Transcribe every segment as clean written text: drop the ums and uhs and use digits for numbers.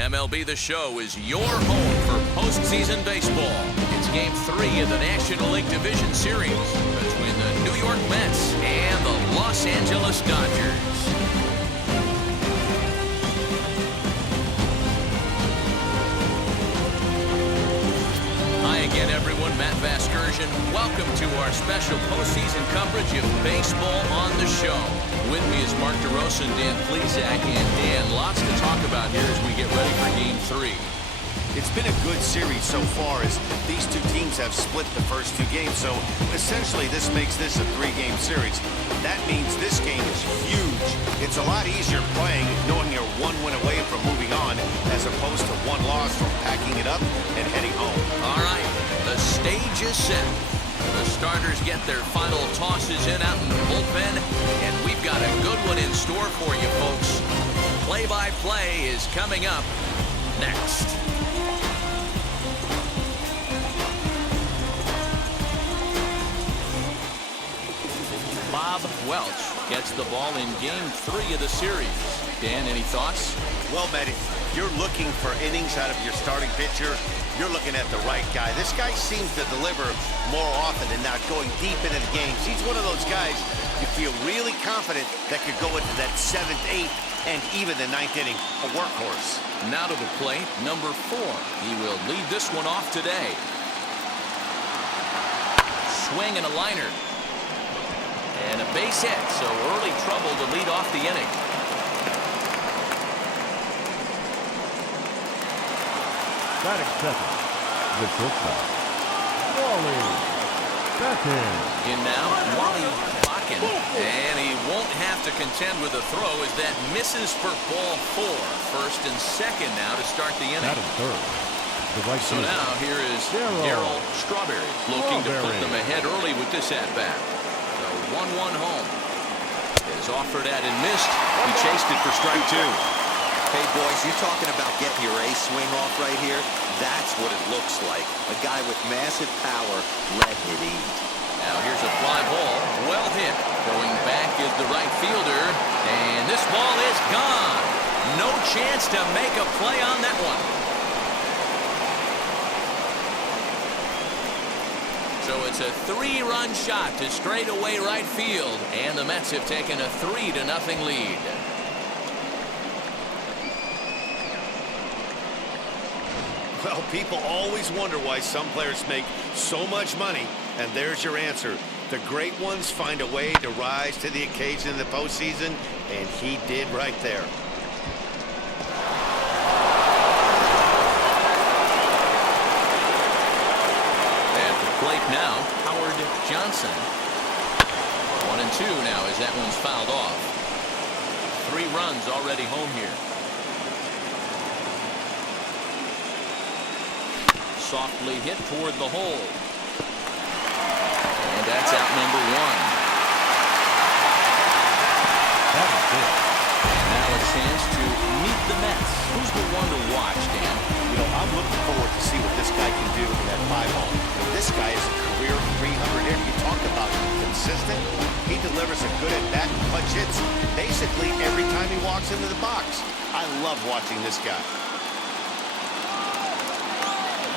MLB The Show is your home for postseason baseball. It's Game 3 of the National League Division Series between the New York Mets and the Los Angeles Dodgers. Hi again, everyone. Matt Vasgersian. Welcome to our special postseason coverage of Baseball on the Show. With me is Mark DeRosa and Dan Plesac. And Dan, lots to talk about here as we get ready for Game 3. It's been a good series so far as these two teams have split the first two games. So essentially this makes this a three-game series. That means this game is huge. It's a lot easier playing knowing you're one win away from moving on as opposed to one loss from packing it up and heading home. All right, the stage is set. The starters get their final tosses in out in the bullpen, and we've got a good one in store for you folks. Play-by-play is coming up next. Bob Welch gets the ball in Game 3 of the series. Dan, any thoughts? Well, Matt, if you're looking for innings out of your starting pitcher, you're looking at the right guy. This guy seems to deliver more often than not, going deep into the games. He's one of those guys you feel really confident that could go into that 7th, 8th, and even the 9th inning, a workhorse. Now to the plate, number 4. He will lead this one off today. Swing and a liner. And a base hit, so early trouble to lead off the inning. Batting second, the shortstop, Wally Bakken. In now, Wally Bakken. And he won't have to contend with a throw as that misses for ball 4. First and second now to start the inning. Batting third, the right So fielder, now here is Darryl Strawberry looking to put them ahead early with this at-bat. The 1-1 home is offered at and missed. He chased it for strike 2. Hey, boys, you talking about getting your A swing off right here? That's what it looks like. A guy with massive power letting it eat. Now here's a fly ball. Well hit. Going back is the right fielder. And this ball is gone. No chance to make a play on that one. So it's a 3-run shot to straightaway right field. And the Mets have taken a 3-0 lead. Well, people always wonder why some players make so much money, and there's your answer. The great ones find a way to rise to the occasion in the postseason, and he did right there. At the plate now, Howard Johnson. 1-2 now as that one's fouled off. 3 runs already home here. Softly hit toward the hole. And that's out number 1. Now a chance to meet the Mets. Who's the one to watch, Dan? You know, I'm looking forward to see what this guy can do in that 5-hole. This guy is a career 300 hitter. You talk about consistent. He delivers a good at-bat and clutch hits basically every time he walks into the box. I love watching this guy.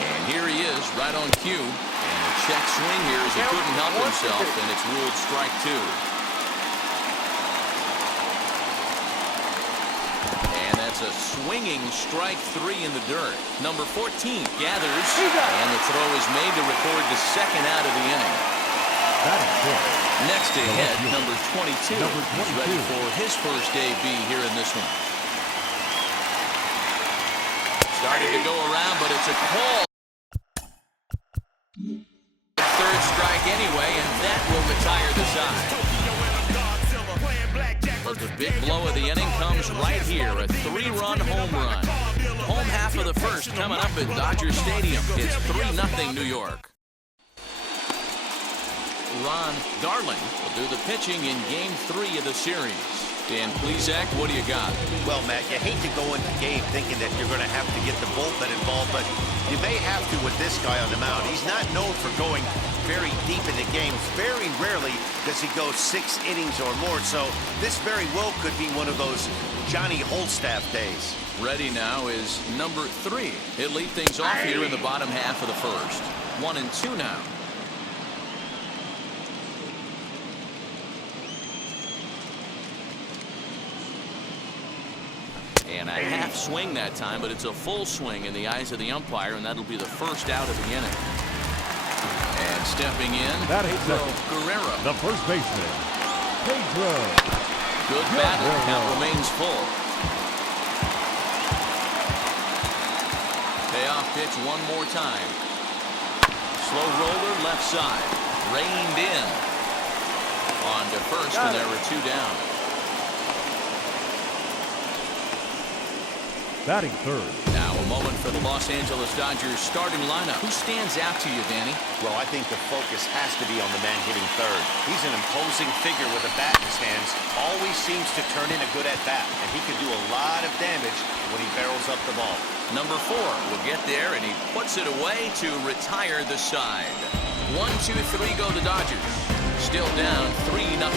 And here he is, right on cue. And the check swing here as he couldn't help himself, and it's ruled strike 2. And that's a swinging strike 3 in the dirt. Number 14 gathers, and the throw is made to record the second out of the inning. Next to hit, number 22. He's ready for his first AB here in this one. Started to go around, but it's a call. Third strike anyway, and that will retire the side. But the big blow of the inning comes right here, a 3-run home run. Home half of the first coming up at Dodger Stadium. It's 3-0 New York. Ron Darling will do the pitching in Game 3 of the series. Dan Plesac, what do you got? Well, Matt, you hate to go into the game thinking that you're going to have to get the bullpen involved, but you may have to with this guy on the mound. He's not known for going very deep into games. Very rarely does he go 6 innings or more, so this very well could be one of those Johnny Holstaff days. Ready now is number 3. He'll lead things off here in the bottom half of the first. 1-2 now. And a half swing that time, but it's a full swing in the eyes of the umpire, and that'll be the first out of the inning. And stepping in, Pedro Guerrero. The first baseman, Pedro. Good battle. Count remains full. Payoff pitch one more time. Slow roller left side. Reined in. On to first, and there were 2 down. Batting third. Now a moment for the Los Angeles Dodgers starting lineup. Who stands out to you, Danny? Well, I think the focus has to be on the man hitting third. He's an imposing figure with a bat in his hands. Always seems to turn in a good at-bat, and he can do a lot of damage when he barrels up the ball. Number 4 will get there, and he puts it away to retire the side. 1, 2, 3 go the Dodgers. Still down 3-0.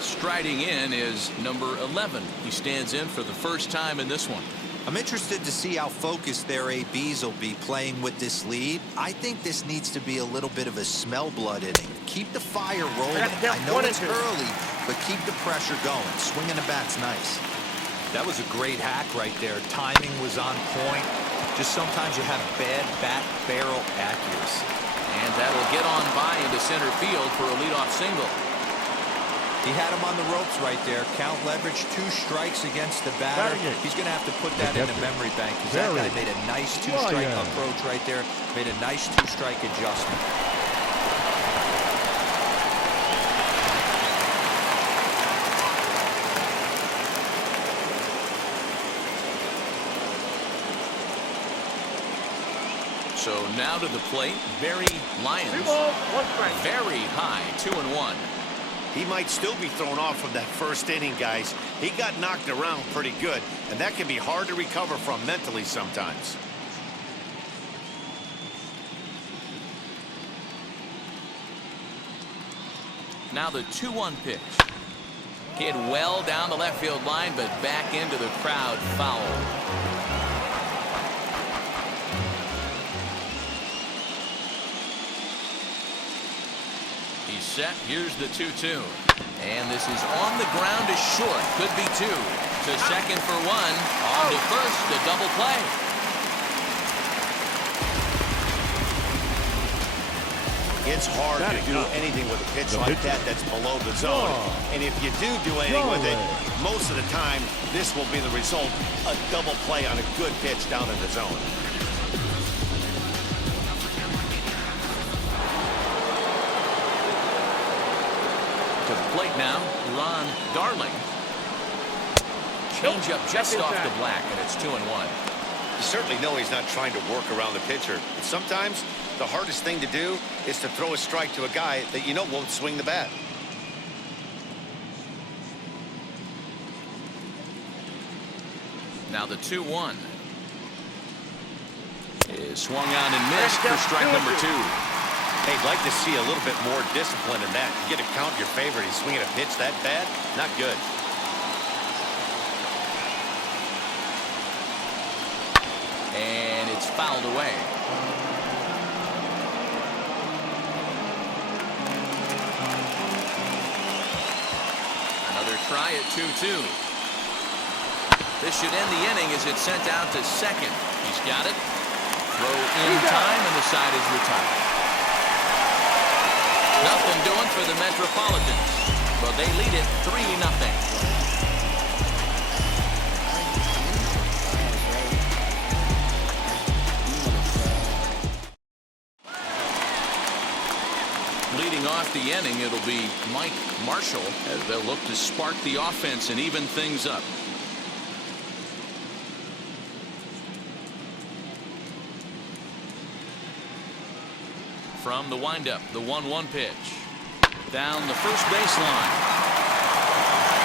Striding in is number 11. He stands in for the first time in this one. I'm interested to see how focused their ABs will be playing with this lead. I think this needs to be a little bit of a smell blood inning. Keep the fire rolling. I know it's early, but keep the pressure going. Swinging the bat's nice. That was a great hack right there. Timing was on point. Just sometimes you have bad bat barrel accuracy. And that'll get on by into center field for a leadoff single. He had him on the ropes right there. Count leverage, 2 strikes against the batter. He's going to have to put that in the memory bank because that guy made a nice 2-strike approach right there. Made a nice 2-strike adjustment. So now to the plate, Barry Lyons. Very high, 2-1. He might still be thrown off from that first inning, guys. He got knocked around pretty good, and that can be hard to recover from mentally sometimes. Now the 2-1 pitch. Hit well down the left field line, but back into the crowd, foul. He's set. Here's the 2-2. And this is on the ground to short. Could be 2. To second for 1. On to first. The double play. It's hard to do anything with a pitch like that that's below the zone. And if you do anything with it, most of the time, this will be the result. A double play on a good pitch down in the zone. To the plate now, Ron Darling. Change up just off the black, and it's 2-1. You certainly know he's not trying to work around the pitcher. But sometimes the hardest thing to do is to throw a strike to a guy that you know won't swing the bat. Now the 2-1 is swung on and missed for strike number 2. Hey, I'd like to see a little bit more discipline in that. You get a count in your favor. He's swinging a pitch that bad. Not good. And it's fouled away. Another try at 2-2. This should end the inning as it's sent out to second. He's got it. Throw in time, and the side is retired. Nothing doing for the Metropolitans. Well, they lead it 3-0. Leading off the inning, it'll be Mike Marshall as they'll look to spark the offense and even things up. From the windup, the 1-1 pitch. Down the first baseline.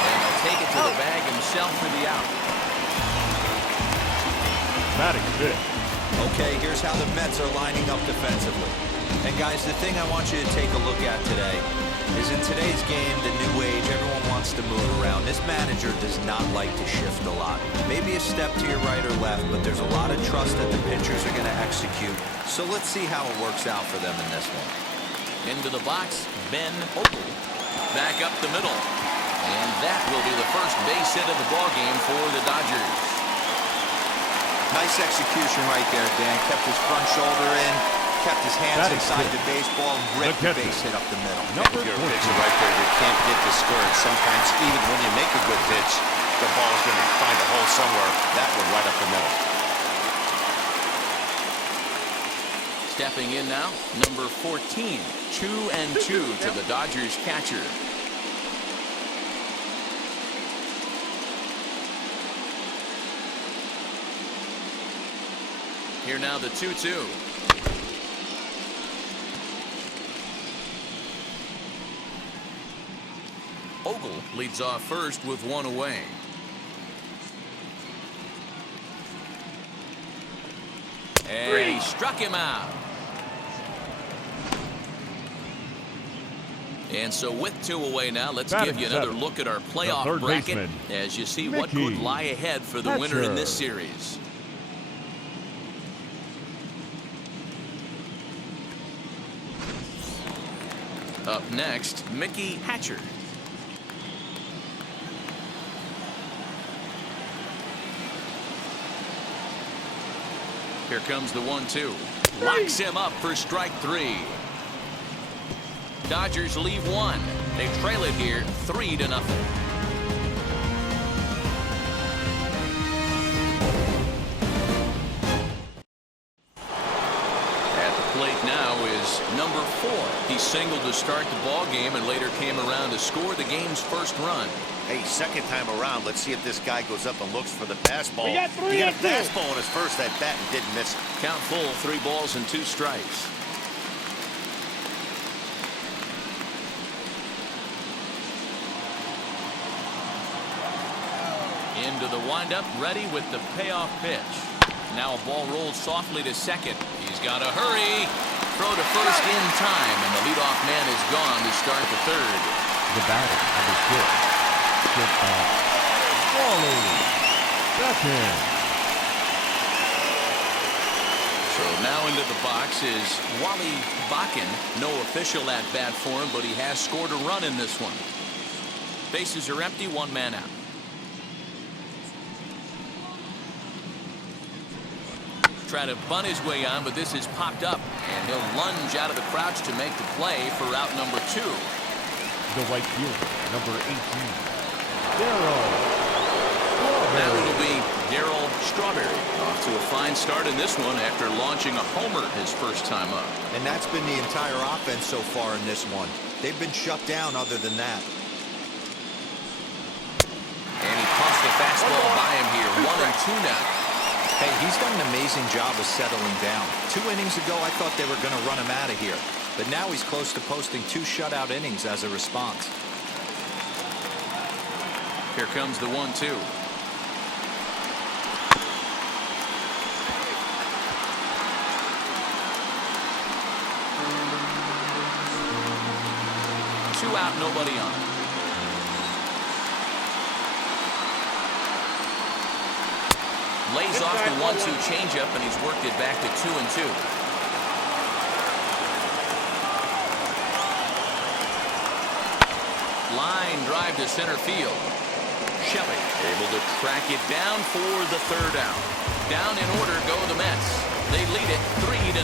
And they'll take it to the bag himself for the out. Batting fifth. Okay, here's how the Mets are lining up defensively. And guys, the thing I want you to take a look at today is in today's game, the new age, everyone wants to move around. This manager does not like to shift a lot. Maybe a step to your right or left, but there's a lot of trust that the pitchers are going to execute. So let's see how it works out for them in this one. Into the box, Ben Oakley. Back up the middle. And that will be the first base hit of the ballgame for the Dodgers. Nice execution right there, Dan. Kept his front shoulder in, kept his hands inside the baseball, and ripped the base hit up the middle. If you're a pitcher right there, you can't get discouraged. Sometimes even when you make a good pitch, the ball's going to find a hole somewhere. That one right up the middle. Stepping in now, number 14, 2-2 to the Dodgers catcher. Here now the 2-2. Ogle leads off first with one away. And he struck him out. And so with two away now, let's give you another look at our playoff bracket as you see what could lie ahead for the winner in this series. Up next, Mickey Hatcher. Here comes the 1-2. Locks him up for strike three. Dodgers leave one. They trail it here 3-0. At the plate now is number 4. He singled to start the ball game and later came around to score the game's first run. Hey, second time around, let's see if this guy goes up and looks for the fastball. We got he got a fastball in his first at bat and didn't miss it. Count full, 3 balls and 2 strikes. Into the windup, ready with the payoff pitch. Now a ball rolled softly to second. He's got to hurry. Throw to first in time, and the leadoff man is gone to start the third. The batter, number 6. Wally Beckham. So now into the box is Wally Bakken. No official at bat for him, but he has scored a run in this one. Bases are empty, 1 man out. Try to bunt his way on, but this is popped up, and he'll lunge out of the crouch to make the play for out number 2. The right fielder, number 18. Now it'll be Darryl Strawberry. Off to a fine start in this one after launching a homer his first time up. And that's been the entire offense so far in this one. They've been shut down other than that. And he pumps the fastball by him here. 1-2 now. Hey, he's done an amazing job of settling down. 2 innings ago, I thought they were going to run him out of here. But now he's close to posting 2 shutout innings as a response. Here comes the 1-2. Two out, nobody on. Lays off the 1-2 changeup, and he's worked it back to 2-2. Line drive to center field. Shelley able to track it down for the third out. Down in order go the Mets. They lead it 3-0.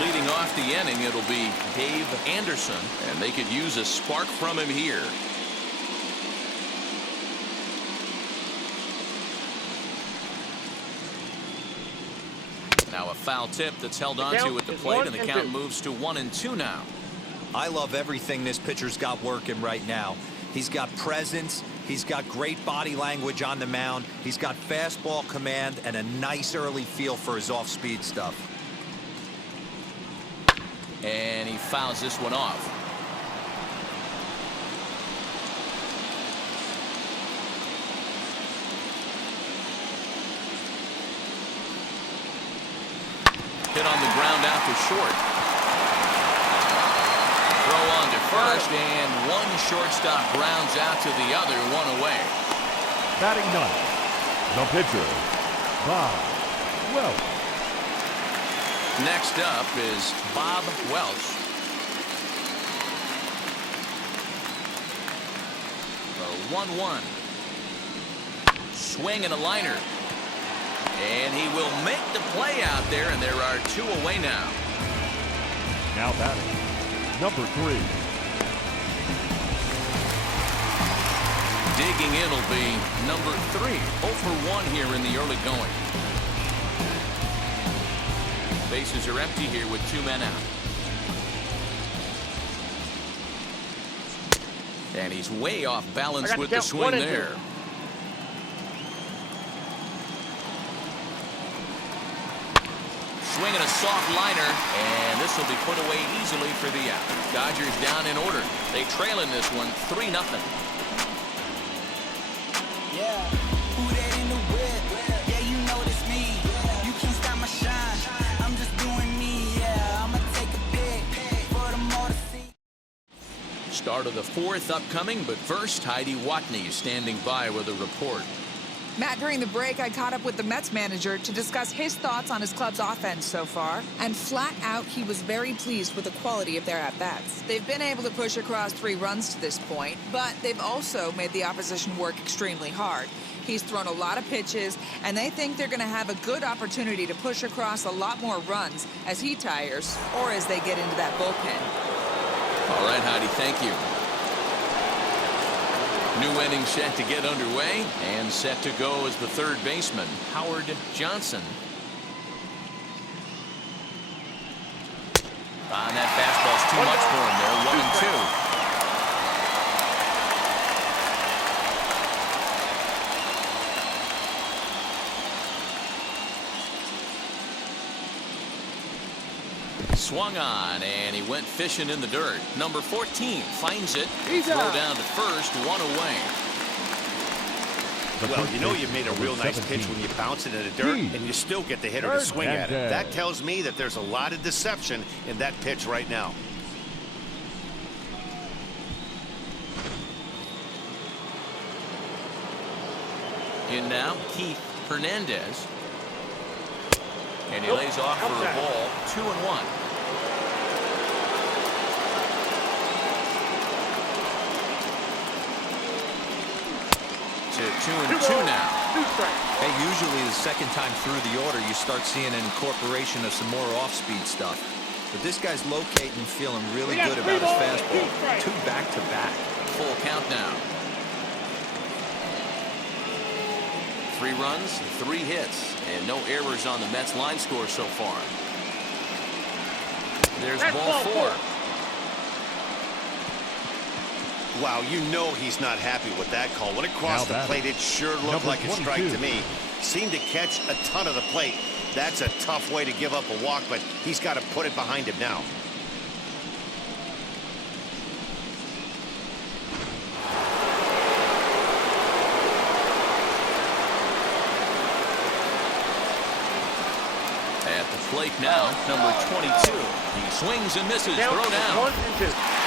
Leading off the inning, it'll be Dave Anderson, and they could use a spark from him here. Now a foul tip that's held onto at the plate, and the count moves to 1-2 now. I love everything this pitcher's got working right now. He's got presence, He's got great body language on the mound. He's got fastball command and a nice early feel for his off-speed stuff. And he fouls this one off. Hit on the ground out to short. Throw on to first, and one shortstop grounds out to the other, one away. Batting ninth, the pitcher, Bob Welch. Next up is Bob Welch. The 1-1. Swing and a liner. And he will make the play out there, and there are two away now. Now batting, number 3. Digging in will be number 3. 0 for 1 here in the early going. Bases are empty here with 2 men out. And he's way off balance with the swing there. Swinging a soft liner, and this will be put away easily for the out. Dodgers down in order. They trail in this one 3-0. Yeah, who that in the whip? Yeah, you know it's me. You can't stop my shine. I'm just doing me. Yeah, I'ma take a pic for them all to see. Start of the 4th upcoming, but first, Heidi Watney is standing by with a report. Matt, during the break, I caught up with the Mets manager to discuss his thoughts on his club's offense so far. And flat out, he was very pleased with the quality of their at-bats. They've been able to push across 3 runs to this point, but they've also made the opposition work extremely hard. He's thrown a lot of pitches, and they think they're going to have a good opportunity to push across a lot more runs as he tires or as they get into that bullpen. All right, Heidi, thank you. New inning set to get underway, and set to go is the third baseman, Howard Johnson. And that fastball's too much for him there, 1-2. Swung on, and he went fishing in the dirt. Number 14 finds it. Throw down to first, 1 away. Well, you know you made a real nice pitch when you bounce it in the dirt and you still get the hitter to swing at it. That tells me that there's a lot of deception in that pitch right now. In now, Keith Hernandez. And he lays off for a ball, 2-1. To 2-2 now. Hey, usually the second time through the order, you start seeing an incorporation of some more off-speed stuff. But this guy's locating, feeling really good about his fastball. 2 back-to-back. Full count now. 3 runs, 3 hits, and no errors on the Mets line score so far. There's ball 4. Wow, you know he's not happy with that call. When it crossed the plate, it sure looked like a strike to me. Seemed to catch a ton of the plate. That's a tough way to give up a walk, but he's got to put it behind him now. At the plate now, number 22. He swings and misses. Throw down.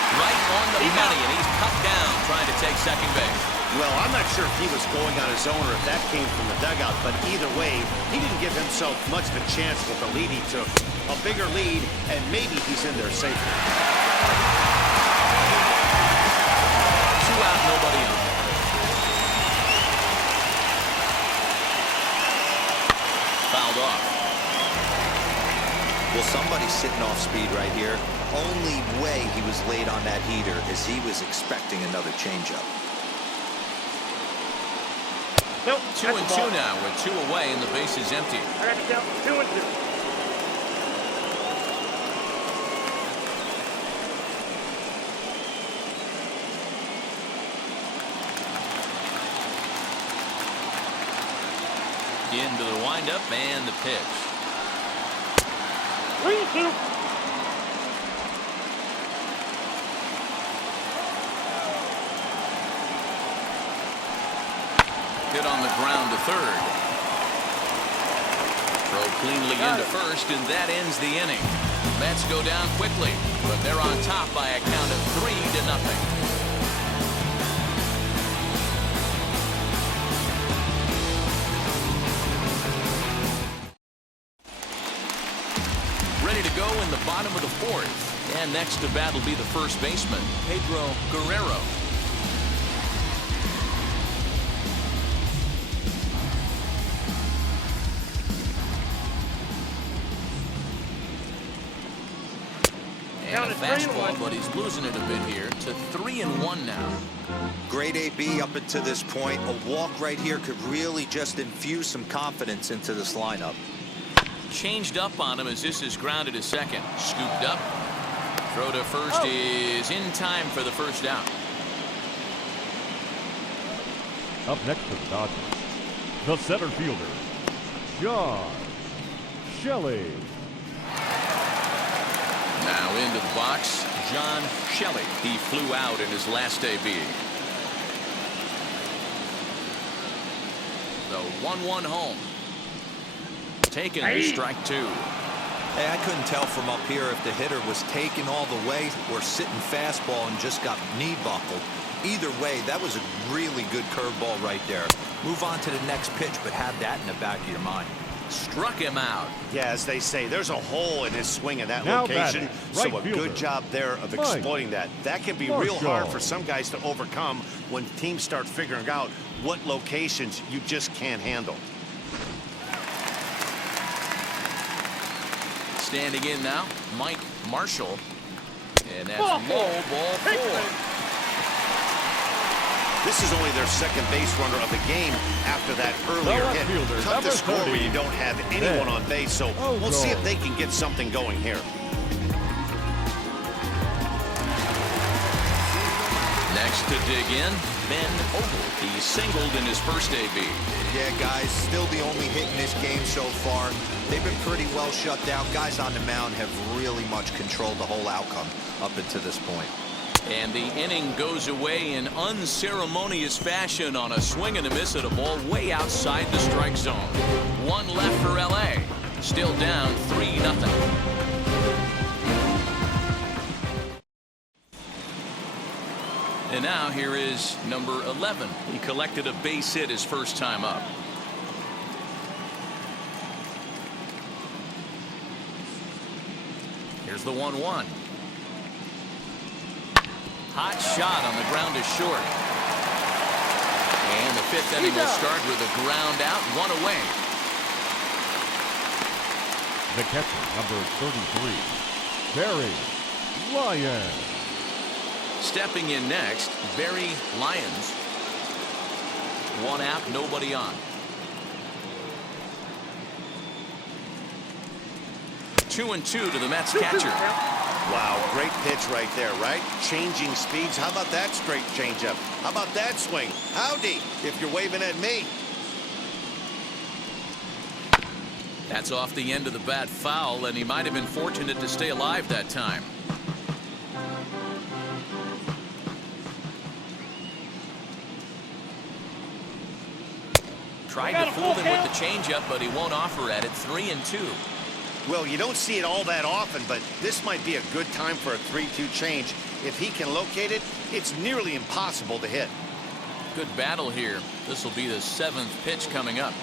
Right on the money, and he's cut down trying to take second base. Well, I'm not sure if he was going on his own or if that came from the dugout, but either way, he didn't give himself much of a chance with the lead he took. A bigger lead, and maybe he's in there safely. 2 out, nobody on. Fouled off. Well, somebody's sitting off speed right here. Only way he was late on that heater is he was expecting another changeup. 2-2 now with 2 away and the base is empty. I got to count 2-2. into the windup and the pitch. 3-2. Hit on the ground to third. Throw cleanly into first, and that ends the inning. Mets go down quickly, but they're on top by a count of 3-0. Ready to go in the bottom of the fourth. And next to bat will be the first baseman, Pedro Guerrero. And a fastball, but he's losing it a bit here to 3-1 now. Great AB up until this point. A walk right here could really just infuse some confidence into this lineup. Changed up on him as this is grounded to second. Scooped up. Throw to first is in time for the first out. Up next for the Dodgers, the center fielder, John Shelley. Now into the box, John Shelley. He flew out in his last AB. The 1-1 home. Taken to strike two. Hey, I couldn't tell from up here if the hitter was taken all the way or sitting fastball and just got knee buckled. Either way, that was a really good curveball right there. Move on to the next pitch, but have that in the back of your mind. Struck him out. Yeah, as they say, there's a hole in his swing in that Now location. batting, So right a good fielder, job there of Mike exploiting that. That can be real Marshall. hard for some guys to overcome when teams start figuring out what locations you just can't handle. Standing in now, Mike Marshall. And that's low, ball 4. This is only their second base runner of the game after that earlier left hit. fielder, Tough to number score 30. when you don't have anyone on base, so we'll see if they can get something going here. Next to dig in, Ben Ogle. He singled in his first AB. Yeah, guys, still the only hit in this game so far. They've been pretty well shut down. Guys on the mound have really much controlled the whole outcome up until this point. And the inning goes away in unceremonious fashion on a swing and a miss at a ball way outside the strike zone. One left for LA. Still down 3-0. And now here is number 11. He collected a base hit his first time up. Here's the 1-1. Hot shot on the ground is short. And the fifth inning will start with a ground out, one away. The catcher, number 33, Barry Lyons. Stepping in next, Barry Lyons. One out, nobody on. 2-2 to the Mets catcher. Wow, great pitch right there, right? Changing speeds. How about that straight changeup? How about that swing? Howdy, if you're waving at me. That's off the end of the bat foul, and he might have been fortunate to stay alive that time. Tried to fool him with the changeup, but he won't offer at it. 3-2. Well, you don't see it all that often, but this might be a good time for a 3-2 change. If he can locate it, it's nearly impossible to hit. Good battle here. This will be the 7th pitch coming up.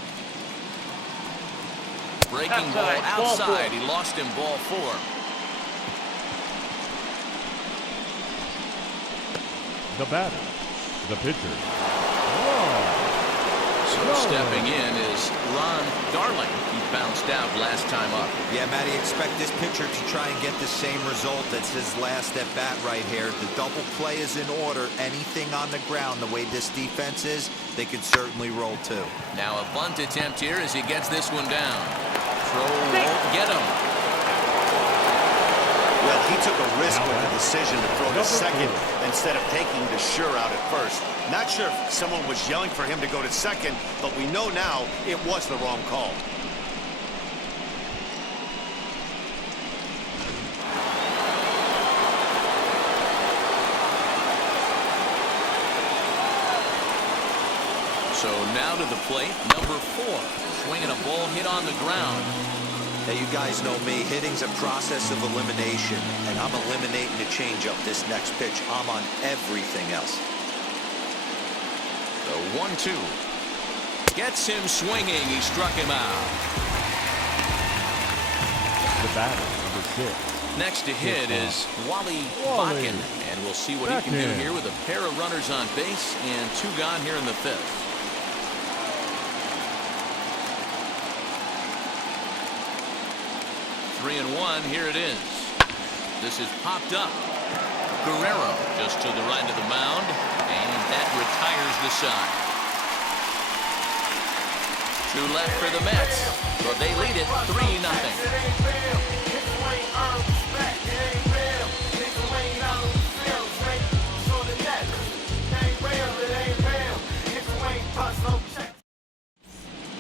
Breaking ball outside. He lost him ball 4. The batter, the pitcher, So stepping in is Ron Darling. He bounced out last time up. Yeah, Matty, expect this pitcher to try and get the same result as his last at bat right here. The double play is in order. Anything on the ground, the way this defense is, they could certainly roll too. Now a bunt attempt here as he gets this one down. Throw won't get him. Well, he took a risk with the decision to throw to second instead of taking the sure out at first. Not sure if someone was yelling for him to go to second, but we know now it was the wrong call. So now to the plate, number 4, swinging a ball hit on the ground. Hey, you guys know me. Hitting's a process of elimination, and I'm eliminating the changeup this next pitch. I'm on everything else. The 1-2. Gets him swinging. He struck him out. The batter, number 6. Next to hit is Wally Bakken, and we'll see what he can do here with a pair of runners on base and 2 gone here in the 5th. 3-1, here it is. This is popped up. Guerrero just to the right of the mound, and that retires the side. 2 left for the Mets. Well, they lead it 3-0.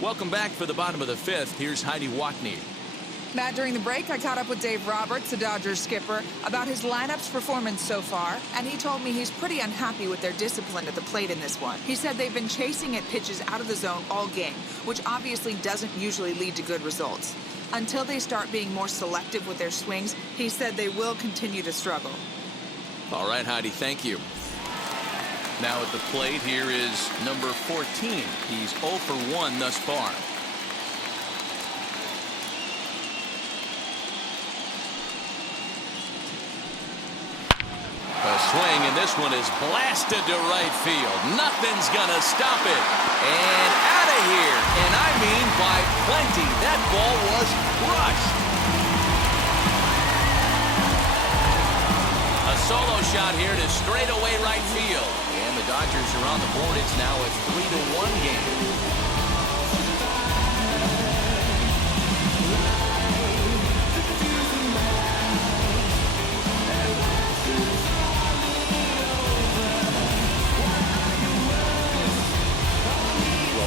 Welcome back for the bottom of the 5th. Here's Heidi Watney. Matt, during the break, I caught up with Dave Roberts, the Dodgers skipper, about his lineup's performance so far, and he told me he's pretty unhappy with their discipline at the plate in this one. He said they've been chasing at pitches out of the zone all game, which obviously doesn't usually lead to good results. Until they start being more selective with their swings, he said they will continue to struggle. All right, Heidi, thank you. Now at the plate, here is number 14. He's 0 for 1 thus far. A swing, and this one is blasted to right field. Nothing's gonna stop it. And out of here. And I mean by plenty. That ball was crushed. A solo shot here to straightaway right field. And the Dodgers are on the board. It's now a 3-1 game.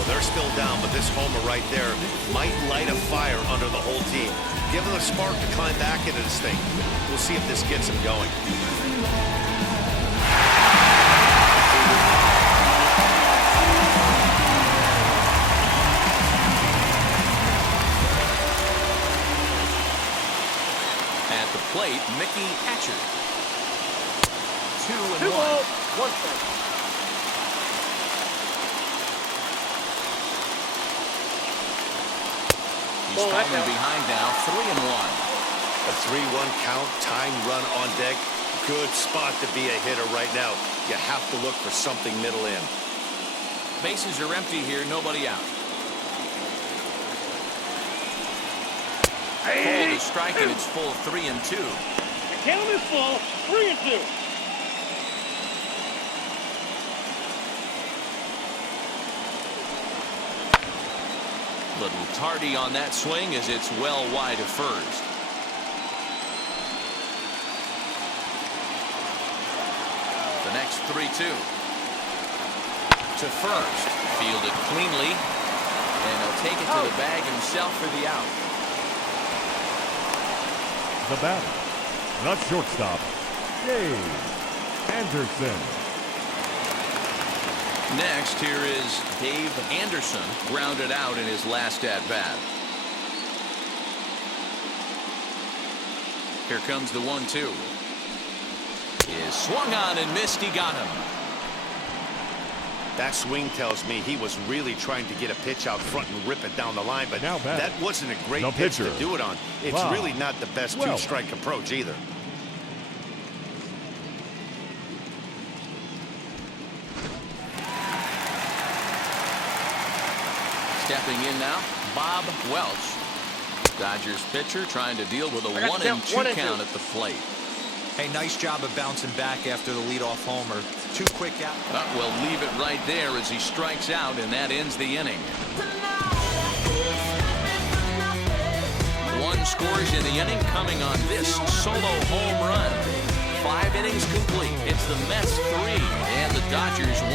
They're still down, but this homer right there might light a fire under the whole team. Give them a spark to climb back into this thing. We'll see if this gets them going. At the plate, Mickey Hatcher. 2-1. 1 strike. He's falling behind now, 3-1. A 3-1 count, time run on deck. Good spot to be a hitter right now. You have to look for something middle in. Bases are empty here, nobody out. Called a strike, and it's full 3-2. The count is full, 3-2. Little tardy on that swing as it's well wide of first. The next 3-2. To first. Fielded cleanly. And he'll take it to the bag himself for the out. The batter, the shortstop, Dave Anderson. Next, here is Dave Anderson, grounded out in his last at-bat. Here comes the 1-2. Is swung on and missed. He got him. That swing tells me he was really trying to get a pitch out front and rip it down the line, but now that wasn't a great pitch to do it on. It's really not the best two-strike approach either. Stepping in now, Bob Welch. Dodgers pitcher trying to deal with a 1-2 count at the plate. Hey, nice job of bouncing back after the leadoff homer. 2 quick out. We'll leave it right there as he strikes out, and that ends the inning. 1 scores in the inning coming on this solo home run. 5 innings complete. It's the Mets 3 and the Dodgers 1.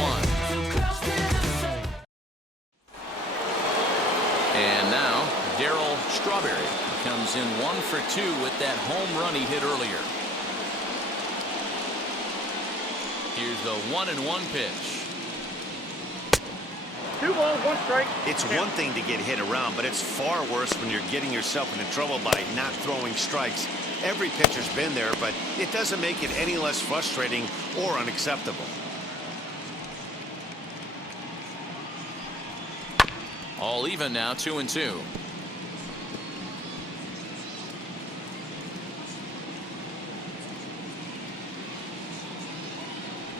And now Darryl Strawberry comes in 1 for 2 with that home run he hit earlier. Here's the 1-1 pitch. 2 balls, 1 strike. It's one thing to get hit around, but it's far worse when you're getting yourself into trouble by not throwing strikes. Every pitcher's been there, but it doesn't make it any less frustrating or unacceptable. All even now, 2-2.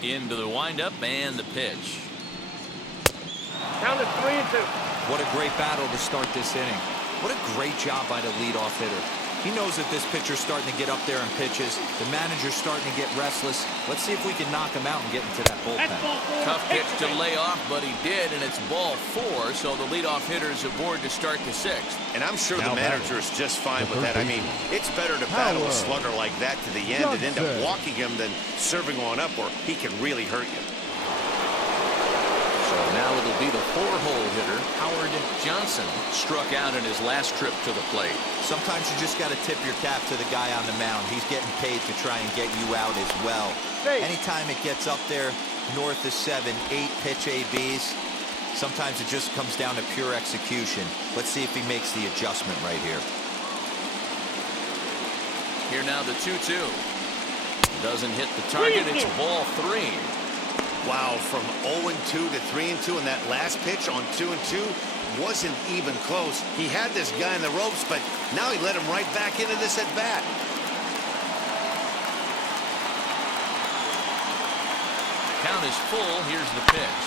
Into the windup and the pitch. Count is 3-2. What a great battle to start this inning. What a great job by the leadoff hitter. He knows that this pitcher's starting to get up there in pitches. The manager's starting to get restless. Let's see if we can knock him out and get into that bullpen. That's ball 4. Tough pitch to lay off, but he did, and it's ball 4, so the leadoff hitter's aboard to start the 6th. And I'm sure Now the manager is just fine with that. I mean, it's better to battle a slugger like that to the end and end up walking him than serving one up where he can really hurt you. So now it'll be the 4-hole hitter, Howard Johnson, struck out in his last trip to the plate. Sometimes you just got to tip your cap to the guy on the mound. He's getting paid to try and get you out as well. Anytime it gets up there north of 7, 8 pitch ABs, sometimes it just comes down to pure execution. Let's see if he makes the adjustment right here. Here now the 2-2. Doesn't hit the target. It's ball 3. Wow, from 0-2 to 3-2, and that last pitch on 2-2 wasn't even close. He had this guy in the ropes, but now he let him right back into this at bat. Count is full. Here's the pitch.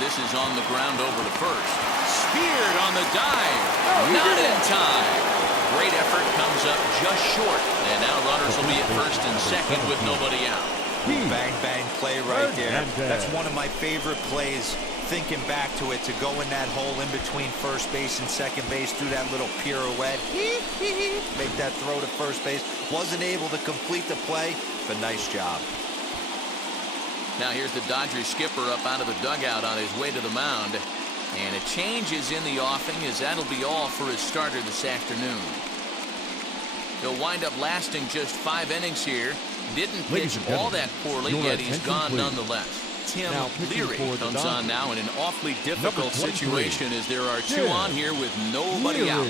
This is on the ground over to first. Speared on the dive. Not in time. Great effort, comes up just short. And now runners will be at first and second with nobody out. Bang, bang play right there. That's one of my favorite plays. Thinking back to it, to go in that hole in between first base and second base, do that little pirouette, make that throw to first base. Wasn't able to complete the play, but nice job. Now here's the Dodgers skipper up out of the dugout on his way to the mound. And a change is in the offing, as that'll be all for his starter this afternoon. He'll wind up lasting just 5 innings here. Didn't pitch all that poorly, yet he's gone nonetheless. Tim Leary comes on now in an awfully difficult situation, as there are 2 on here with nobody out.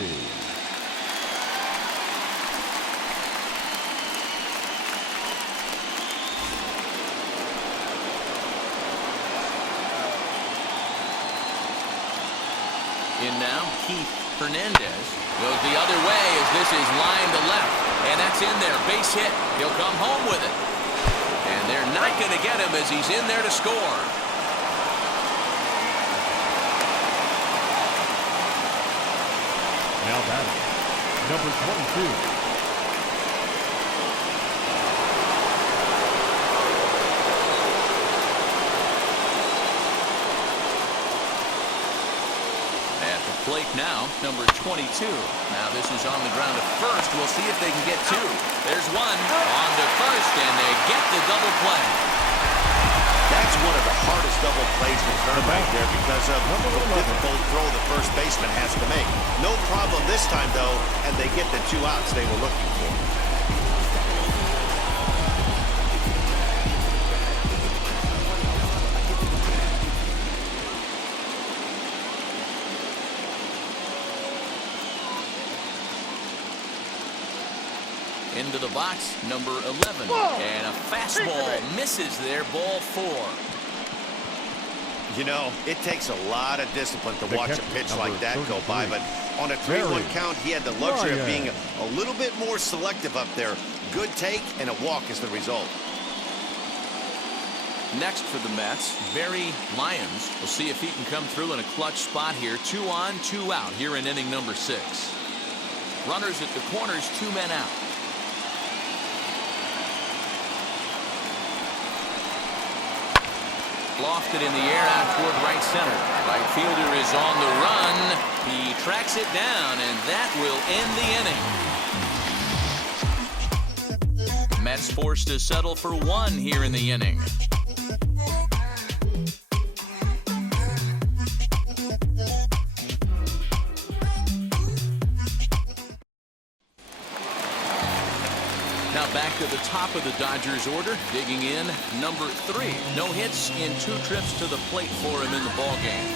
In now, Keith Hernandez goes the other way as this is line to left. And that's in there. Base hit. He'll come home with it. And they're not going to get him as he's in there to score. Now batting, number 22. Plate now, number 22. Now this is on the ground at first. We'll see if they can get 2. There's 1 on to first, and they get the double play. That's one of the hardest double plays to turn right there because of the difficult throw the first baseman has to make. No problem this time, though, and they get the 2 outs they were looking for. Into the box, number 11. And a fastball misses there, ball 4. You know, it takes a lot of discipline to watch a pitch like that go by, but on a 3-1 count, he had the luxury of being a little bit more selective up there. Good take, and a walk is the result. Next for the Mets, Barry Lyons. We'll see if he can come through in a clutch spot here. 2 on, 2 out here in inning number 6. Runners at the corners, 2 men out. Lofted in the air out toward right center. Right fielder is on the run. He tracks it down, and that will end the inning. Mets forced to settle for one here in the inning. Now back to the top of the Dodgers order, digging in, number 3. No hits in 2 trips to the plate for him in the ballgame.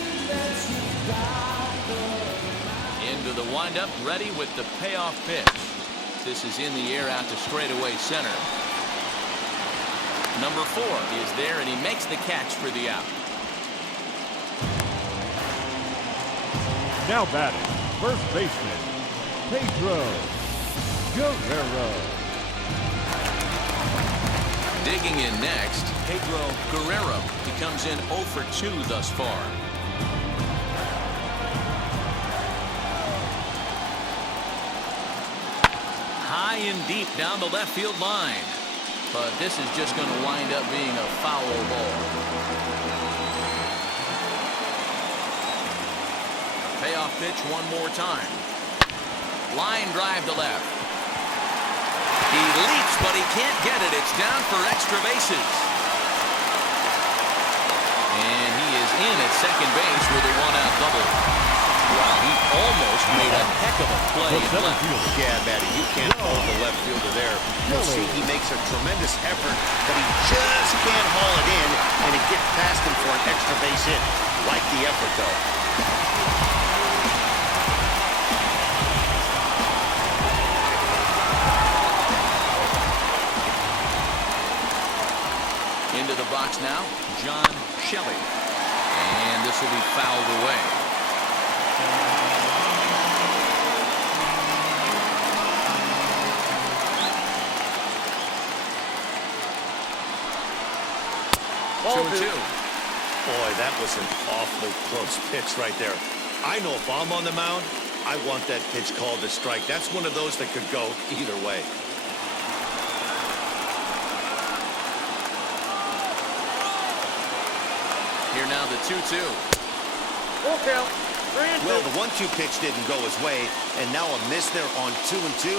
Into the windup, ready with the payoff pitch. This is in the air out to straightaway center. Number 4 is there, and he makes the catch for the out. Now batting, first baseman, Pedro Guerrero. Digging in next, Pedro Guerrero. He comes in 0 for 2 thus far. High and deep down the left field line. But this is just going to wind up being a foul ball. Payoff pitch one more time. Line drive to left. He leaps, but he can't get it. It's down for extra bases. And he is in at second base with a 1-out double. Wow, he almost made a heck of a play in left. Yeah, Matty, you can't hold the left fielder there. You'll see he makes a tremendous effort, but he just can't haul it in, and it gets past him for an extra base hit. Like the effort, though. Into the box now, John Shelley. And this will be fouled away. Ball 2-2. Boy, that was an awfully close pitch right there. I know if I'm on the mound, I want that pitch called a strike. That's one of those that could go either way. Here now the 2-2. Full count. 3-2. Well, the 1-2 pitch didn't go his way, and now a miss there on 2-2.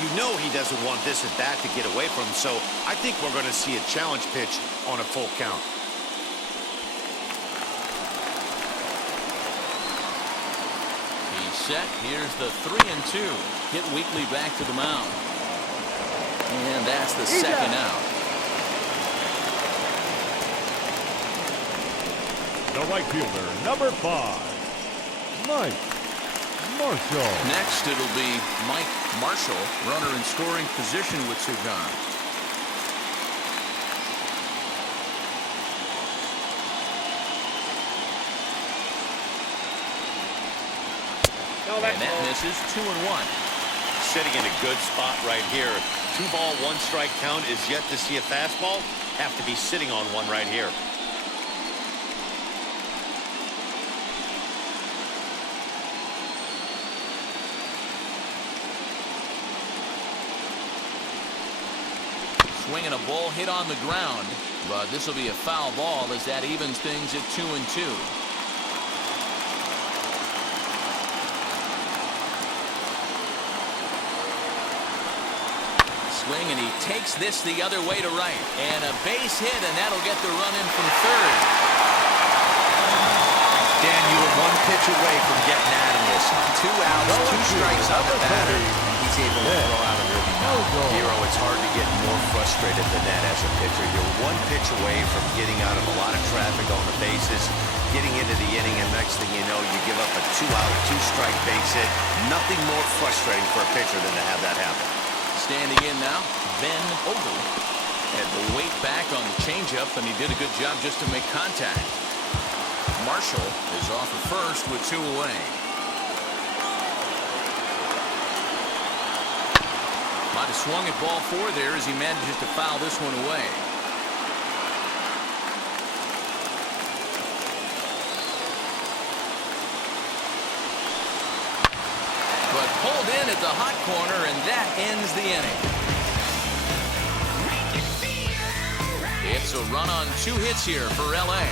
You know he doesn't want this at bat to get away from him, so I think we're going to see a challenge pitch on a full count. He's set. Here's the 3-2. Hit weakly back to the mound. And that's the second out. The right fielder, number 5, Mike Marshall. Next, it'll be Mike Marshall, runner in scoring position with Sugan. And that misses. 2-1. Sitting in a good spot right here. 2-ball, 1-strike count is yet to see a fastball. Have to be sitting on one right here. Swinging a ball hit on the ground, but this will be a foul ball as that evens things at 2-2. Swing, and he takes this the other way to right. And a base hit, and that'll get the run in from third. Dan, you were 1 pitch away from getting out of this. 2 outs, 2 strikes on the batter. He's able to throw out a really Hero, it's hard to get more frustrated than that as a pitcher. You're 1 pitch away from getting out of a lot of traffic on the bases, getting into the inning, and next thing you know, you give up a 2-out, 2-strike base hit. Nothing more frustrating for a pitcher than to have that happen. Standing in now, Ben Ogle. Had the weight back on the changeup, and he did a good job just to make contact. Marshall is off at first with 2 away. Might have swung at ball 4 there as he manages to foul this one away. But pulled in at the hot corner, and that ends the inning. It's a run on 2 hits here for LA.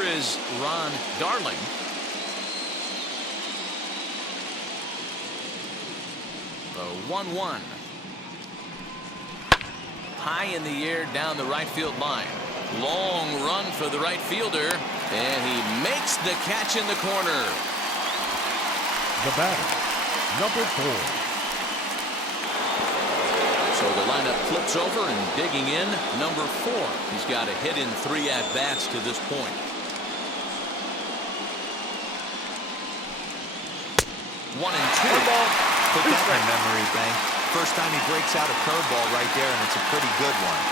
Here is Ron Darling. The 1-1. High in the air down the right field line. Long run for the right fielder, and he makes the catch in the corner. The batter, number 4. So the lineup flips over, and digging in, number 4. He's got a hit in 3 at-bats to this point. 1-2. Put that in memory bank. First time he breaks out a curveball right there, and it's a pretty good one.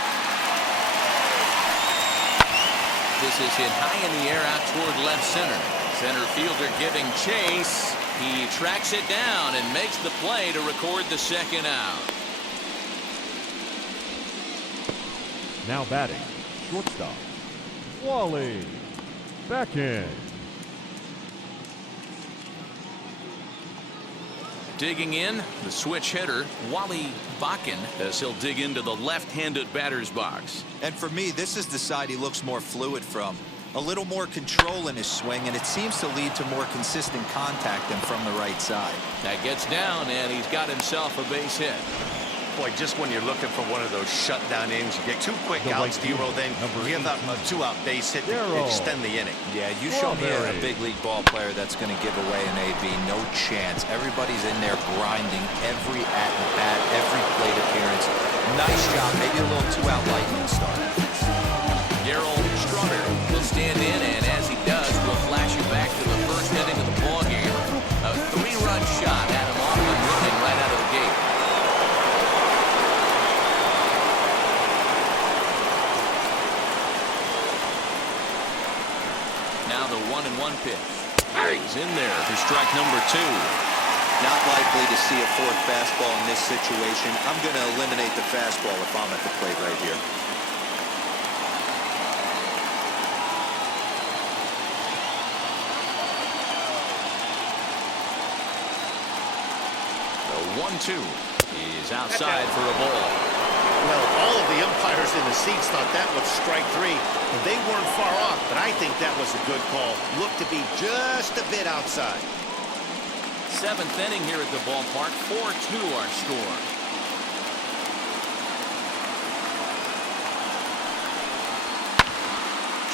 This is hit high in the air out toward left center. Center fielder giving chase. He tracks it down and makes the play to record the second out. Now batting, shortstop, Wally Beckett. Digging in, the switch hitter, Wally Bakken, as he'll dig into the left-handed batter's box. And for me, this is the side he looks more fluid from. A little more control in his swing, and it seems to lead to more consistent contact than from the right side. That gets down, and he's got himself a base hit. Boy, just when you're looking for one of those shutdown innings, you get 2 quick The outs, right Dero, field, then number you give up a 2-out base hit to extend the inning. Yeah, you show me a Strawberry. big league ball player that's going to give away an AB. No chance. Everybody's in there grinding every at-bat, every plate appearance. Nice job. Maybe a little 2-out lightning start. Darryl Strawberry will stand in, and as he does, we'll flash you back to the first inning of the ballgame. A 3-run shot had him off and running right out of the gate. Now the 1-1 pitch. He's in there for strike number 2. Not likely to see a fourth fastball in this situation. I'm going to eliminate the fastball if I'm at the plate right here. The 1-2 is outside for a ball. Well, all of the umpires in the seats thought that was strike 3, and they weren't far off, but I think that was a good call. Looked to be just a bit outside. 7th inning here at the ballpark. 4-2 our score.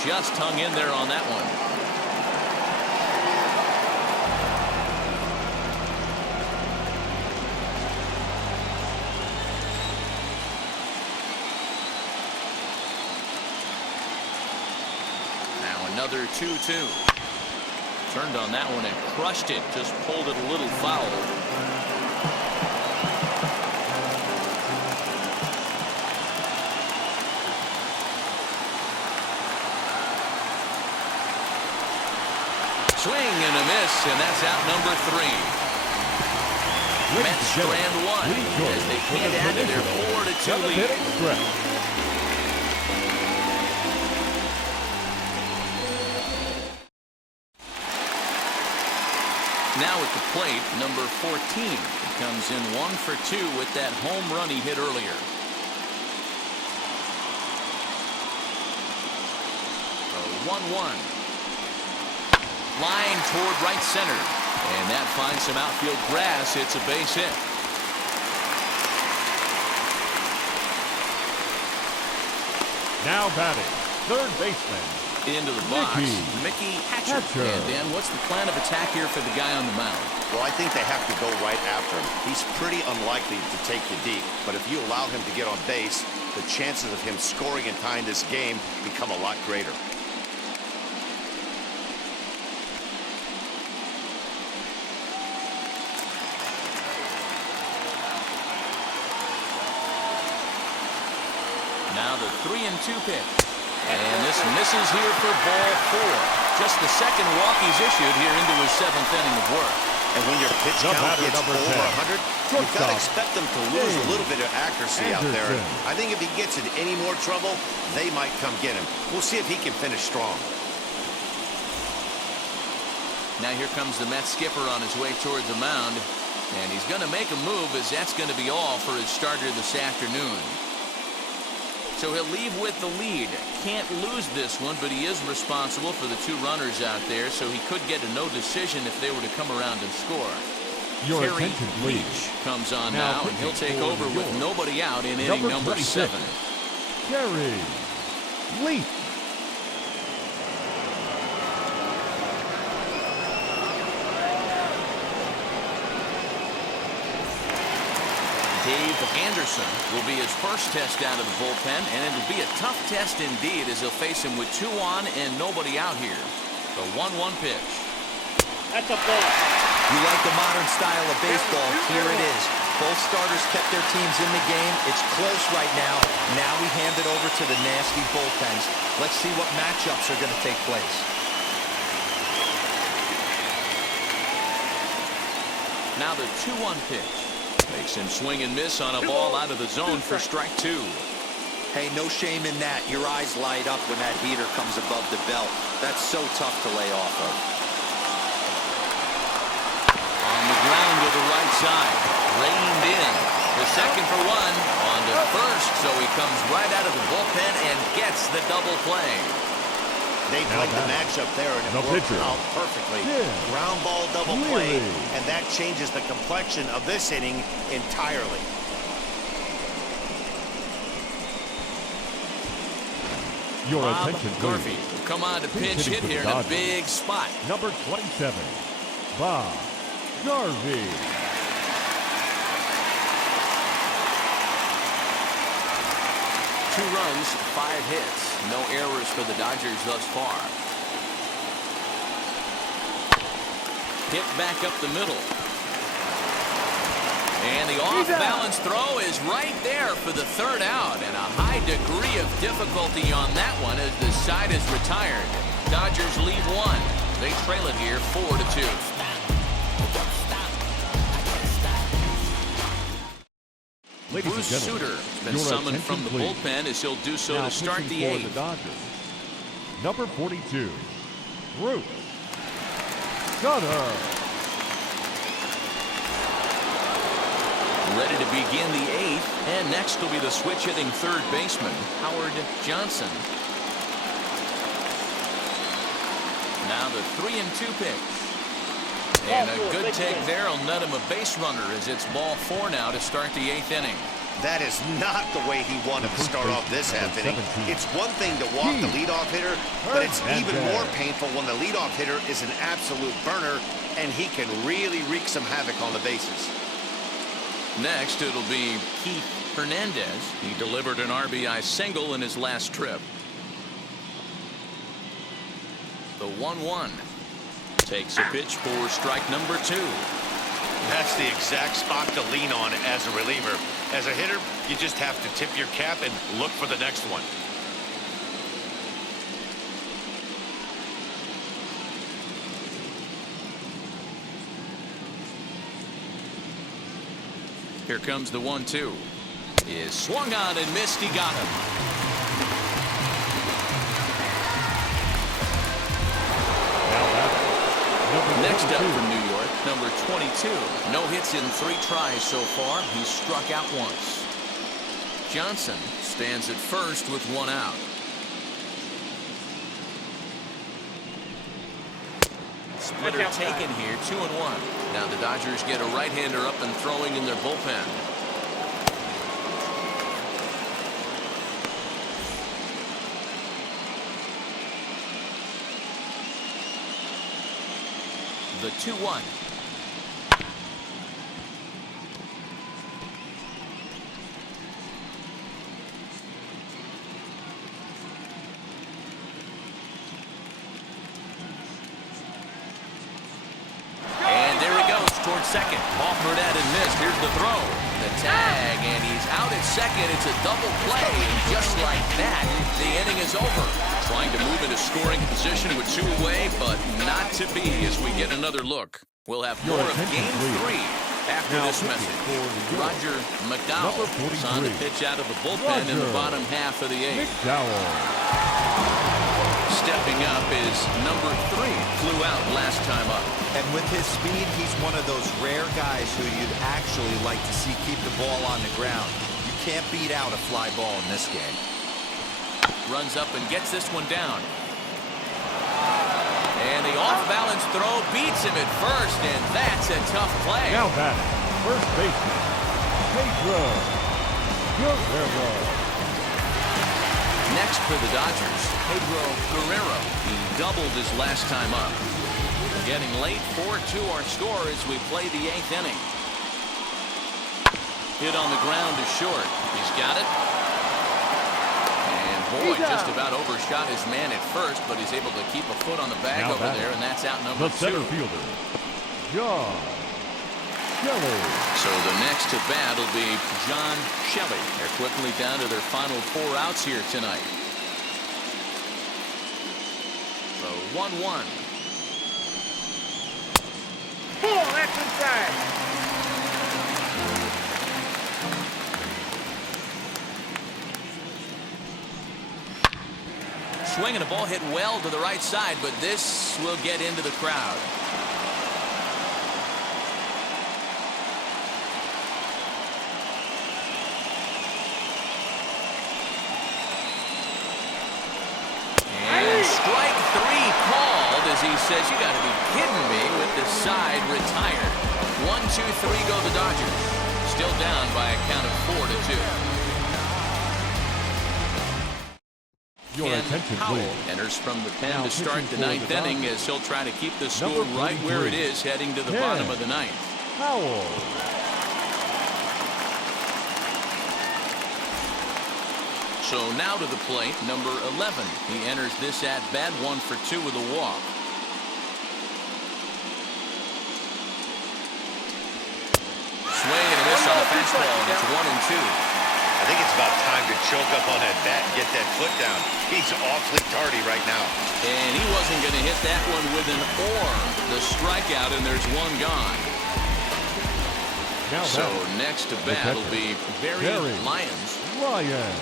Just hung in there on that one. Another 2-2. Turned on that one and crushed it. Just pulled it a little foul. Swing and a miss, and that's out number 3. Mets strand 1 as they can't add to their 4-2 lead. Now at the plate, number 14. He comes in 1 for 2 with that home run he hit earlier. A 1-1. Line toward right center. And that finds some outfield grass. It's a base hit. Now batting, third baseman, Into the box, Mickey Hatcher. And Dan, what's the plan of attack here for the guy on the mound? Well, I think they have to go right after him. He's pretty unlikely to take you deep, but if you allow him to get on base, the chances of him scoring and tying this game become a lot greater. Now the 3-2 pitch. And this misses here for ball 4. Just the second walk he's issued here into his 7th inning of work. And when your pitch The count batter, gets number over 10. 100, you've got to expect them to lose a little bit of accuracy out there. Anderson. I think if he gets in any more trouble, they might come get him. We'll see if he can finish strong. Now here comes the Mets skipper on his way toward the mound. And he's going to make a move, as that's going to be all for his starter this afternoon. So he'll leave with the lead. can't lose this one, but he is responsible for the 2 runners out there, so he could get a no decision if they were to come around and score. Your Terry attention, Leach please. comes on Now now, and he'll take for over with your nobody out in inning number 26. 7. Terry Leach. Dave Anderson will be his first test out of the bullpen, and it'll be a tough test indeed as he'll face him with 2 on and nobody out here. The 1-1 pitch. That's a ball. You like the modern style of baseball, here it is. Both starters kept their teams in the game. It's close right now. Now we hand it over to the nasty bullpens. Let's see what matchups are going to take place. Now the 2-1 pitch. Makes him swing and miss on a ball out of the zone for strike 2. Hey, no shame in that. Your eyes light up when that heater comes above the belt. That's so tough to lay off of. On the ground to the right side. Reined in. The second for 1. On to first, so he comes right out of the bullpen and gets the double play. They played the matchup there, and it worked out perfectly. Ground ball double play, and that changes the complexion of this inning entirely. Your Bob attention, Garvey please. will come on to pinch hit here in a big spot. Number 27, Bob Garvey. Two runs, 5 hits. No errors for the Dodgers thus far. Hit back up the middle. And the off-balance throw is right there for the 3rd out. And a high degree of difficulty on that one as the side is retired. Dodgers lead 1. They trail it here 4-2. Bruce Sutter has been summoned from the bullpen as he'll do so to start the 8th. The Dodgers. Number 42, Bruce Sutter. Ready to begin the 8th, and next will be the switch-hitting 3rd baseman, Howard Johnson. Now the 3-2 pitch. And a good take there will net him a base runner as it's ball 4 now to start the 8th inning. That is not the way he wanted to start off this half inning. It's one thing to walk the leadoff hitter, but it's even more painful when the leadoff hitter is an absolute burner, and he can really wreak some havoc on the bases. Next, it'll be Keith Hernandez. He delivered an RBI single in his last trip. The 1-1. Takes a pitch for strike number 2. That's the exact spot to lean on as a reliever. As a hitter, you just have to tip your cap and look for the next one. Here comes the 1-2. Is swung on and missed. He got him. Next up from New York, number 22. No hits in 3 tries so far. He's struck out once. Johnson stands at first with 1 out. Splitter taken here, 2-1. Now the Dodgers get a right-hander up and throwing in their bullpen. The 2-1. And there he goes towards second. Offered at and missed. Here's the throw. The tag, and he's out at second. It's a double play. Just like that, the inning is over. Trying to move into scoring position with 2 away, but not to be as we get another look. We'll have more of Game 3 after this message. Roger McDowell is on to pitch out of the bullpen in the bottom half of the 8th. Stepping up is number 3. Flew out last time up. And with his speed, he's one of those rare guys who you'd actually like to see keep the ball on the ground. You can't beat out a fly ball in this game. runs up and gets this one down. And the off-balance throw beats him at first, and that's a tough play. Now batting, first baseman, Pedro Guerrero. Next for the Dodgers, Pedro Guerrero. He doubled his last time up. Getting late, 4-2 our score as we play the 8th inning. Hit on the ground to short. He's got it. And boy, just about overshot his man at first, but he's able to keep a foot on the bag now over there, and that's out number 2. The center fielder, John Shelley. So the next to bat will be John Shelley. They're quickly down to their final 4 outs here tonight. So 1-1. Pull, that's inside. Swing and a ball hit well to the right side, but this will get into the crowd. And strike 3 called as he says, you got to be kidding me, with the side retired. 1-2-3 go the Dodgers. Still down by a count of 4-2. Your attention, please. Enters from the pen Now to start the pitching for 9th the inning Dodgers. as he'll try to keep the score Number right where it 43. is heading to the 10. bottom of the 9th. Howell. So now to the plate, number 11. He enters this at bat, 1 for 2 with a walk. Swing and a miss on the fastball, and it's 1-2. I think it's about time to choke up on that bat and get that foot down. He's awfully tardy right now. And he wasn't going to hit that one with an or. The strikeout, and there's 1 gone. Now So batting, next to bat will be Barry Lyons. Ryan.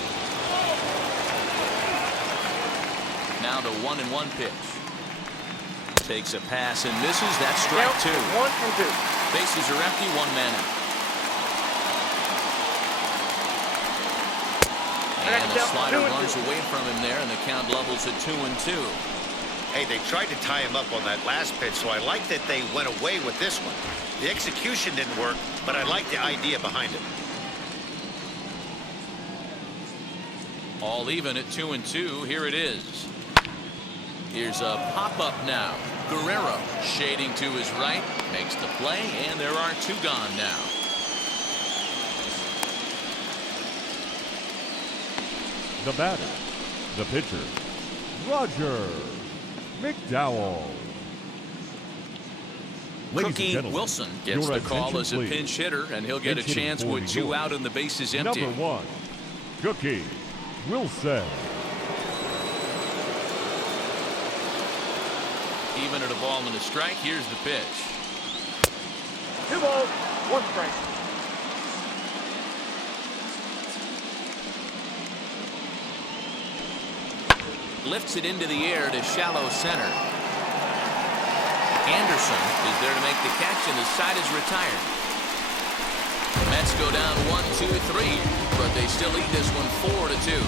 Now the 1-1 pitch. Takes a pass and misses. That's strike 2. 1-2. Bases are empty, 1 man out. And the slider runs away from him there, and the count levels at 2-2. Hey, they tried to tie him up on that last pitch, so I like that they went away with this one. The execution didn't work, but I like the idea behind it. All even at 2-2. Here it is. Here's a pop-up now. Guerrero shading to his right, makes the play, and there are 2 gone now. The batter, the pitcher, Roger McDowell. Ladies and Cookie gentlemen, Wilson gets your the call attention, as a please. pinch hitter, and he'll get a Pinch hitting chance for with New 2 York. out and the bases empty. Number 1, Cookie Wilson. Even at a ball and a strike, here's the pitch. 2 balls, 1 strike. Lifts it into the air to shallow center. Anderson is there to make the catch, and the side is retired. The Mets go down 1-2-3, but they still lead this one 4-2.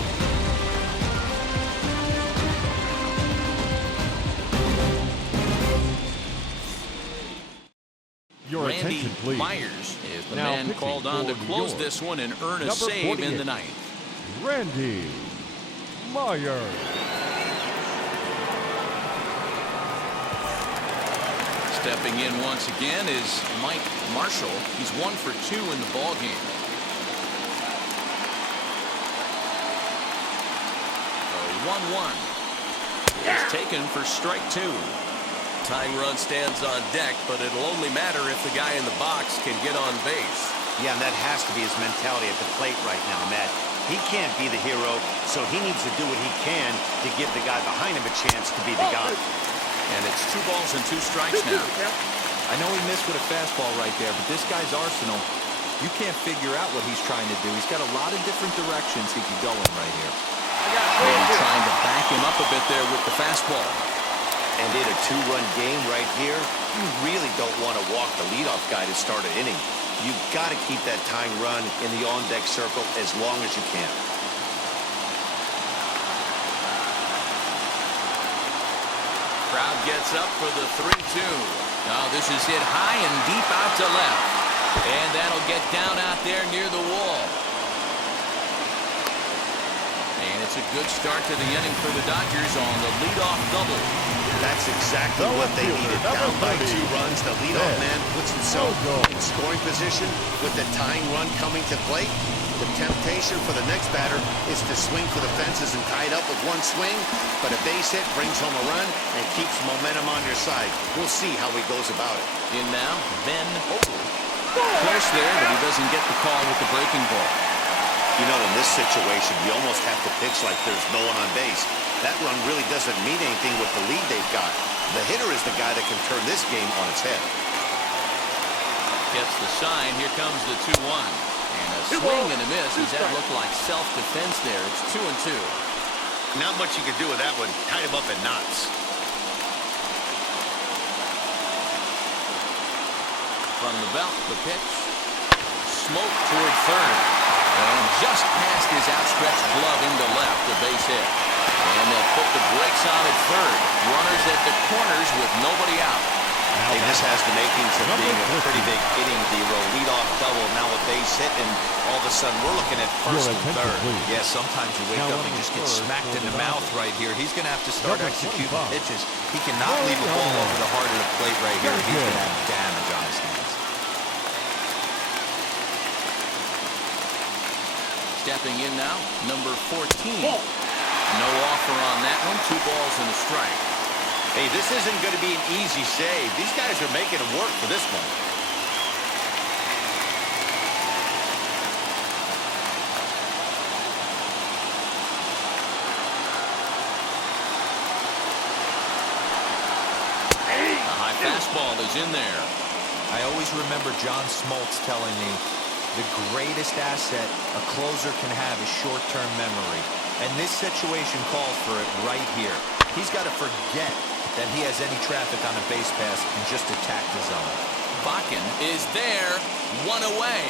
Your Randy attention, please. Myers is the Now man pitching called on to for New close York. this one and earn a Number save in the 48. 9th. Randy Myers. Stepping in once again is Mike Marshall. He's 1 for 2 in the ball game. 1-1. It's taken for strike 2. Tying run stands on deck, but it'll only matter if the guy in the box can get on base. Yeah, and that has to be his mentality at the plate right now, Matt. He can't be the hero, so he needs to do what he can to give the guy behind him a chance to be the guy. And it's 2 balls and 2 strikes now. I know he missed with a fastball right there, but this guy's arsenal, you can't figure out what he's trying to do. He's got a lot of different directions he can go in right here. Maybe trying to back him up a bit there with the fastball. And in a 2-run game right here, you really don't want to walk the leadoff guy to start an inning. You've got to keep that tying run in the on-deck circle as long as you can. Crowd gets up for the 3-2. Now this is hit high and deep out to left. And that'll get down out there near the wall. And it's a good start to the inning for the Dodgers on the leadoff double. That's exactly what they needed. Down by 2 runs, the leadoff man puts himself in scoring position with the tying run coming to plate. The temptation for the next batter is to swing for the fences and tie it up with one swing, but a base hit brings home a run and keeps momentum on your side. We'll see how he goes about it. In now, Ben Oakley. Close there, but he doesn't get the call with the breaking ball. You know, in this situation, you almost have to pitch like there's no one on base. That run really doesn't mean anything with the lead they've got. The hitter is the guy that can turn this game on its head. Gets the sign. Here comes the 2-1. And a swing and a miss. Does that look like self-defense there? It's 2-2. Not much you can do with that one. Tied him up in knots. From the belt, the pitch. Smoke toward third. And just past his outstretched glove into left, the base hit. And they'll put the brakes on at third. Runners at the corners with nobody out. Hey, this has the makings of being a pretty big inning, Zero. Leadoff double, now a base hit, and all of a sudden we're looking at first and third. Yeah, sometimes you wake up and just get smacked in the mouth right here. He's going to have to start executing pitches. He cannot leave a ball over the heart of the plate right here. He's going to have damage on his hands. Stepping in now, number 14. No offer on that one. 2 balls and a strike. Hey, this isn't going to be an easy save. These guys are making him work for this one. A high fastball is in there. I always remember John Smoltz telling me the greatest asset a closer can have is short-term memory. And this situation calls for it right here. He's got to forget that he has any traffic on a base pass and just attack the zone. Bakken is there. 1 away.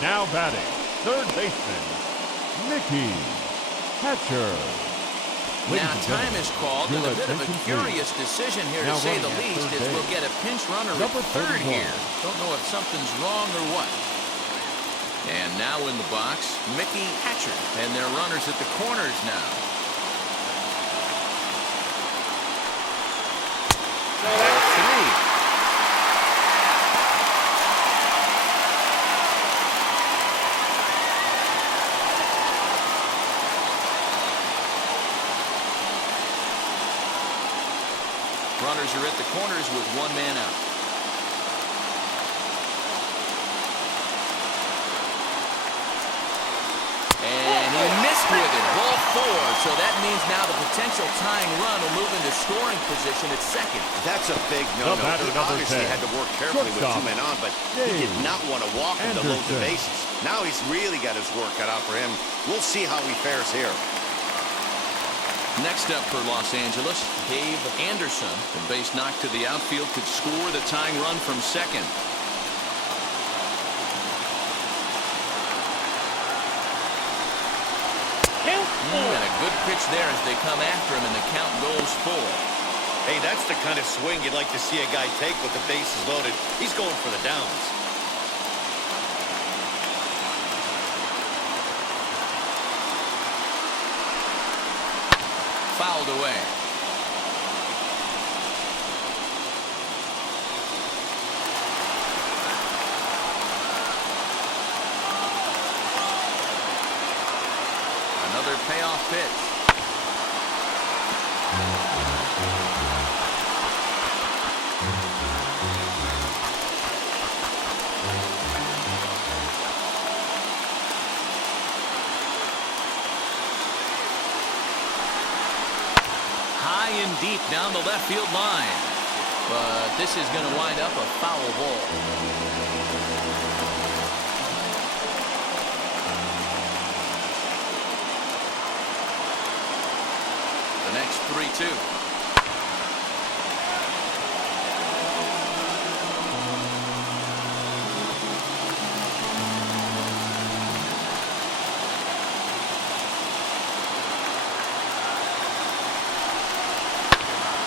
Now batting, third baseman, Mickey Hatcher. Now time is called, and a bit of a curious decision here to say the least, as we'll get a pinch runner at third here. Don't know if something's wrong or what. And now in the box, Mickey Hatcher, and their runners at the corners now. Runners are at the corners with 1 man out. And he missed with it. Ball 4. So that means now the potential tying run will move into scoring position at second. That's a big no-no. He obviously 10. had to work carefully with 2 men on, but he did not want to walk him to load the bases. Now he's really got his work cut out for him. We'll see how he fares here. Next up for Los Angeles, Dave Anderson. The base knock to the outfield could score the tying run from second. And a good pitch there as they come after him, and the count goes full. Hey, that's the kind of swing you'd like to see a guy take with the bases loaded. He's going for the downs. Fouled away. Another payoff pitch. High and deep down the left field line. But this is going to wind up a foul ball. The next 3-2.